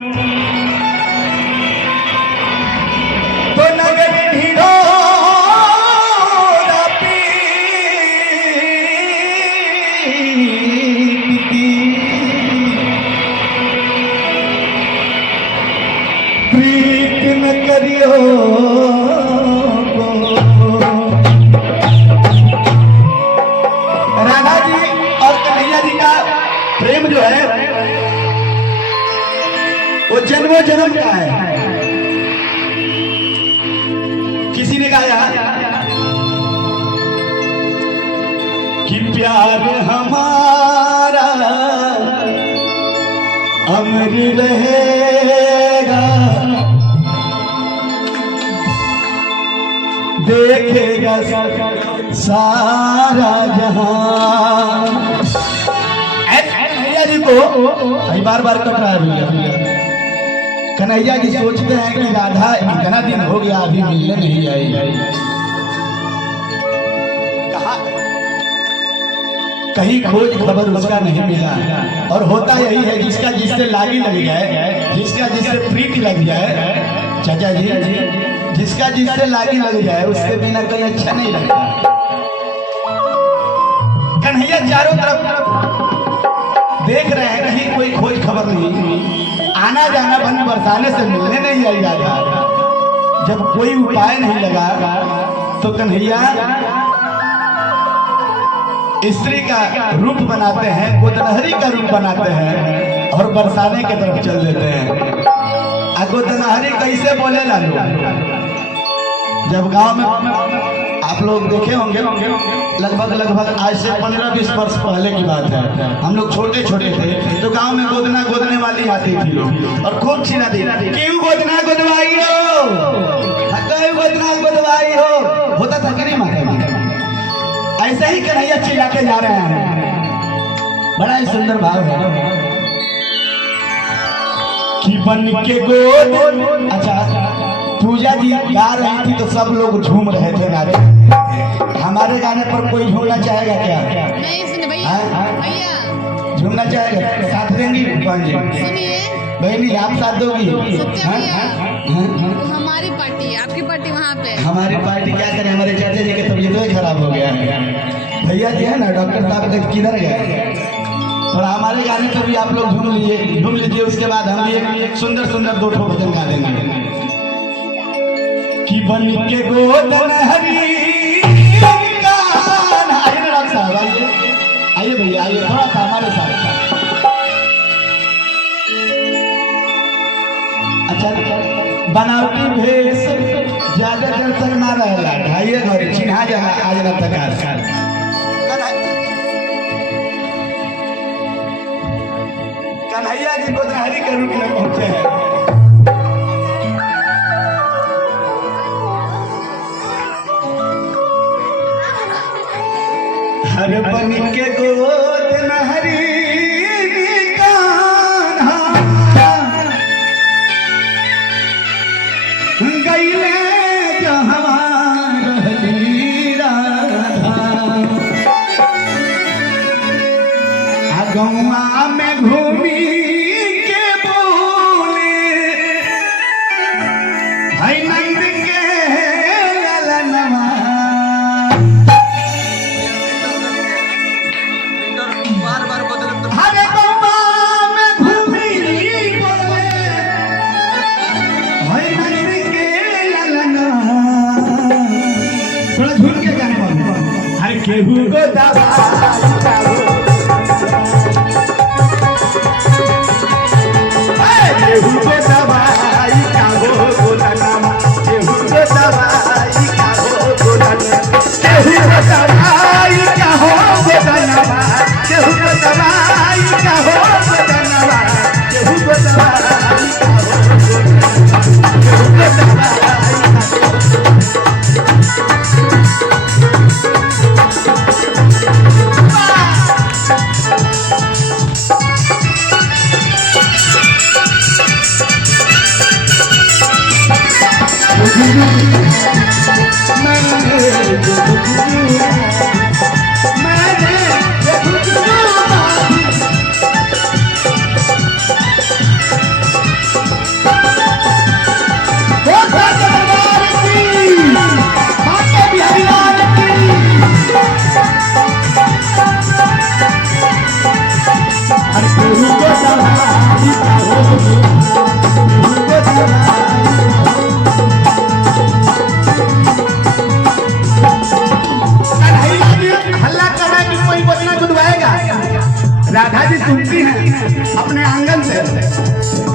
तो नगर ढिढोरा प्रीत न करियो राधा जी और कन्हैया जी का प्रेम जो है वो जन्मों जन्म का है। किसी ने गाया कि प्यार हमारा अमर रहेगा, देखेगा सारा जहां। कन्हैया जी को बार बार कट रहा है भैया। कन्हैया जी सोचते हैं कि राधा इतना दिन हो गया अभी मिलने नहीं आई। कहीं खोज खबर उसका नहीं मिला। और होता यही है, जिसका जिससे लागी लग जाए, जिसका जिससे प्रीति लग जाए, चाचा जी जिसका जिससे लागी लग जाए उसके बिना कहीं अच्छा नहीं लगता। कन्हैया चारों तरफ देख रहे हैं, कहीं कोई खोज खबर नहीं। आना जाना बंद, बरसाने से मिलने नहीं आई राधा। जब कोई उपाय नहीं लगा तो कन्हैया स्त्री का रूप बनाते हैं, गोदनहरी का रूप बनाते हैं और बरसाने की तरफ चल देते हैं। गोदनहरी कैसे बोले ला लोग? जब गांव में आप लोग देखे होंगे, लगभग आज से 15-20 वर्ष पहले की बात है। हम लोग छोटे छोटे थे तो गांव में गोदना गोदने वाली आती थी लोग और खूब छीना दी, क्यों गोदना गोदवाई हो, क्यों गोदना गोदवाई हो, होता था कि नहीं माता जी? ऐसे ही कन्हैया चिल्ला के जा रहे हैं। बड़ा ही सुंदर भाव है कि बन के गोद। अच्छा, पूजा जी गा रही थी तो सब लोग झूम रहे थे गाने। हमारे गाने पर कोई झूमना चाहेगा क्या? नहीं सुने भैया, भैया झूमना चाहेगा? साथ देंगी बहन जी? सुनिए बहनी आप साथ दोगी? हमारी पार्टी, आपकी पार्टी वहाँ पे। हमारी पार्टी क्या करें, हमारे चाचा जी की तबीयत ही खराब हो गया है। भैया जी है ना, डॉक्टर साहब किधर गए? थोड़ा हमारे गाने पर भी आप लोग झूम लीजिए। उसके बाद हम भी एक सुंदर सुंदर 2 ठो भजन गा देंगे कि बन के गोदनहरी। आइए ना डॉक्टर साहब, आइए भैया, आइए थोड़ा सा हमारे साथ। अच्छा, बनावटी भेष ज्यादा देर तक ना रहेला, ढाइए घर चिन्हा जाना आज ना तक। कन्हैया जी गोदनहरी के रूप में पहुंचे हैं। हर बन के गोदनहरी कान्हा गईले जहाँ रहली राधा। गौआ में घूमी के बोले भाई नंद के ललनवा। हरे गौआ में घूमी बोले भाई नंद के ललनवा। थोड़ा झूम के गाने वाले। हर केहू को दबा केहू को दवाई का हो गोलनमा, केहू को दवाई का हो गोलनमा, केहू को दवाई का हो गोलनमा, केहू को दवाई का हो गोलनमा, केहू को दवाई का हो गोलनमा, केहू को दवाई का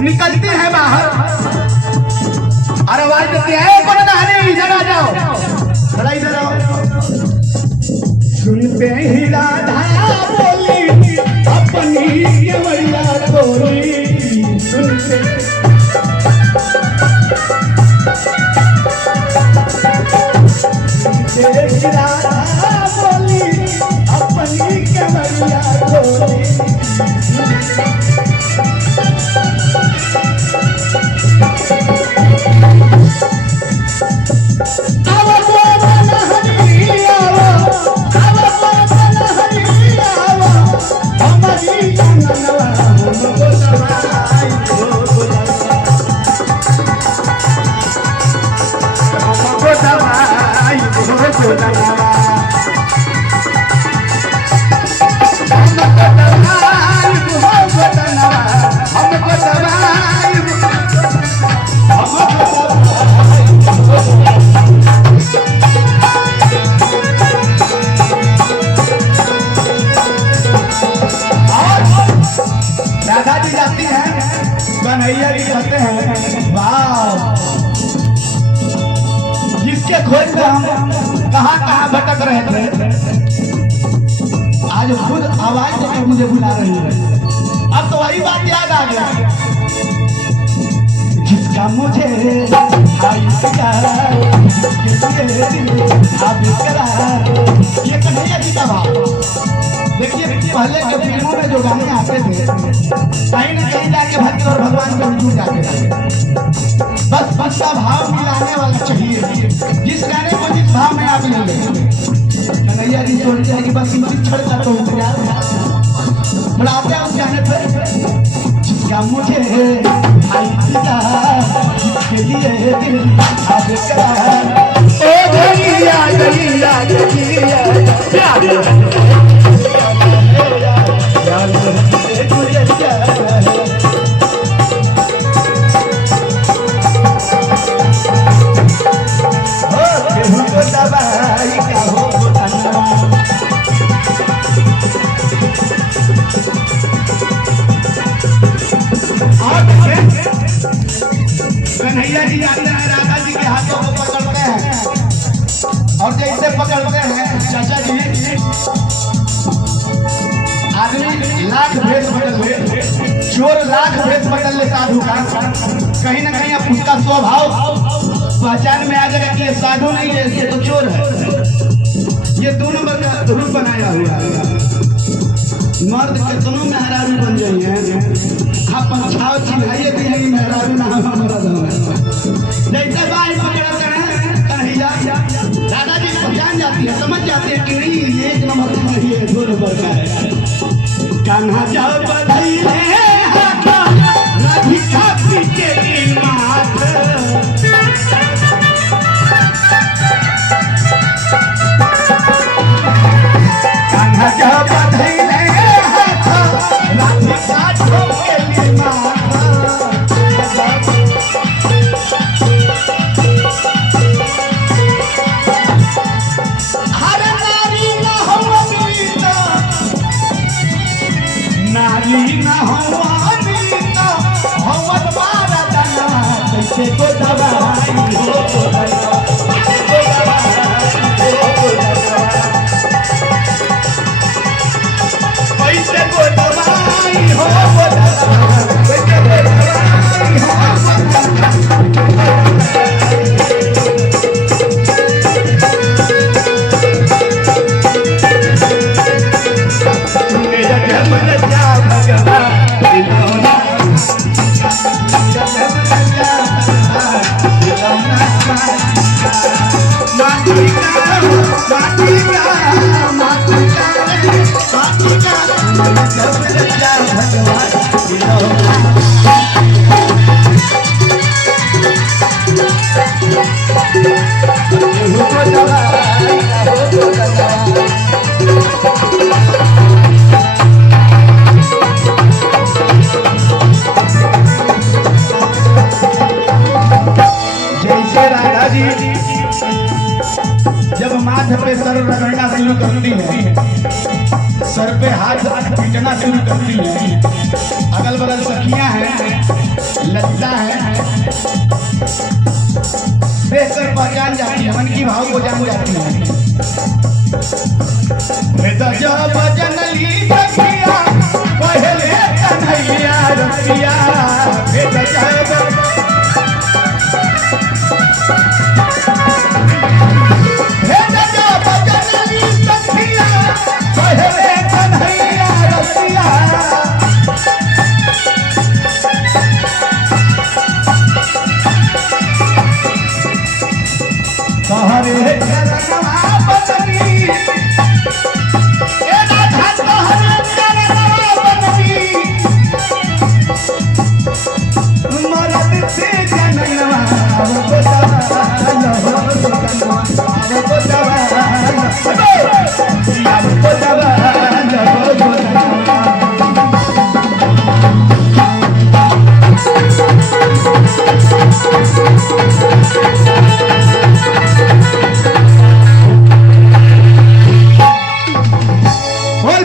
निकलती है बाहर और आवाज देती है गोदनहरी इधर आ जाओ, थोड़ा इधर आओ। सुनते ही राधा बोली अपनी केवड़िया बोली, सुनते राधा बोली अपनी केवड़िया बोली। राधा जी जाती हैं, कन्हैया जी कहते हैं वाह, जिसके खोज में हम कहाँ कहाँ भटक रहे थे, आज खुद आवाज देकर मुझे बुला रही है। अब तो वही बात याद आ गया, जिसका मुझे ये कन्हैया जी का भाव। देखिए पहले के फिल्मों में जो गाने आते थे, कहीं न कहीं जाके भक्त और भगवान को जुड़ जाते थे। बस का भाव मिलाने वाला चाहिए, जिस गाने को जिस भाव में आप ले लें। कन्हैया जी सोचते हैं कि बस छड़ का तो इंतजार बढ़ाते हैं उस गाने पर, जिसका मुझे जिसके लिए दिल अब कन्हैया जी जाते हैं, राधा जी के हाथों को पकड़ते हैं और जैसे पकड़ते हैं चाचा जी, आदमी लाख भेष बदल ले, चोर लाख भेष बदल ले साधु का, कहीं ना कहीं अब उसका स्वभाव पहचान में आ जाएगा कि ये साधु नहीं है, ये तो चोर है। ये दो नंबर का रूप बनाया हुआ है। मर्द के दोनों मेहरारू बन गई हैं, आप पंछाव चिन्हाइए भी नहीं मेहरारू ना जैसे बाई पकड़ते हैं कन्हैया, दादाजी पहचान जाती है, समझ जाती है कि नहीं एक नंबर का नहीं है, दो नंबर का है। कान्हा जाओ बधाई राधिका पीछे की माथ, कान्हा जाओ बधाई जब माथे पे सर रगड़ना शुरू करती है, सर पे हाथ पीटना शुरू करती है, अगल बगल सखियां हैं ललिता है, देखकर पहचान जाती है, मन की भाव को जान जाती है।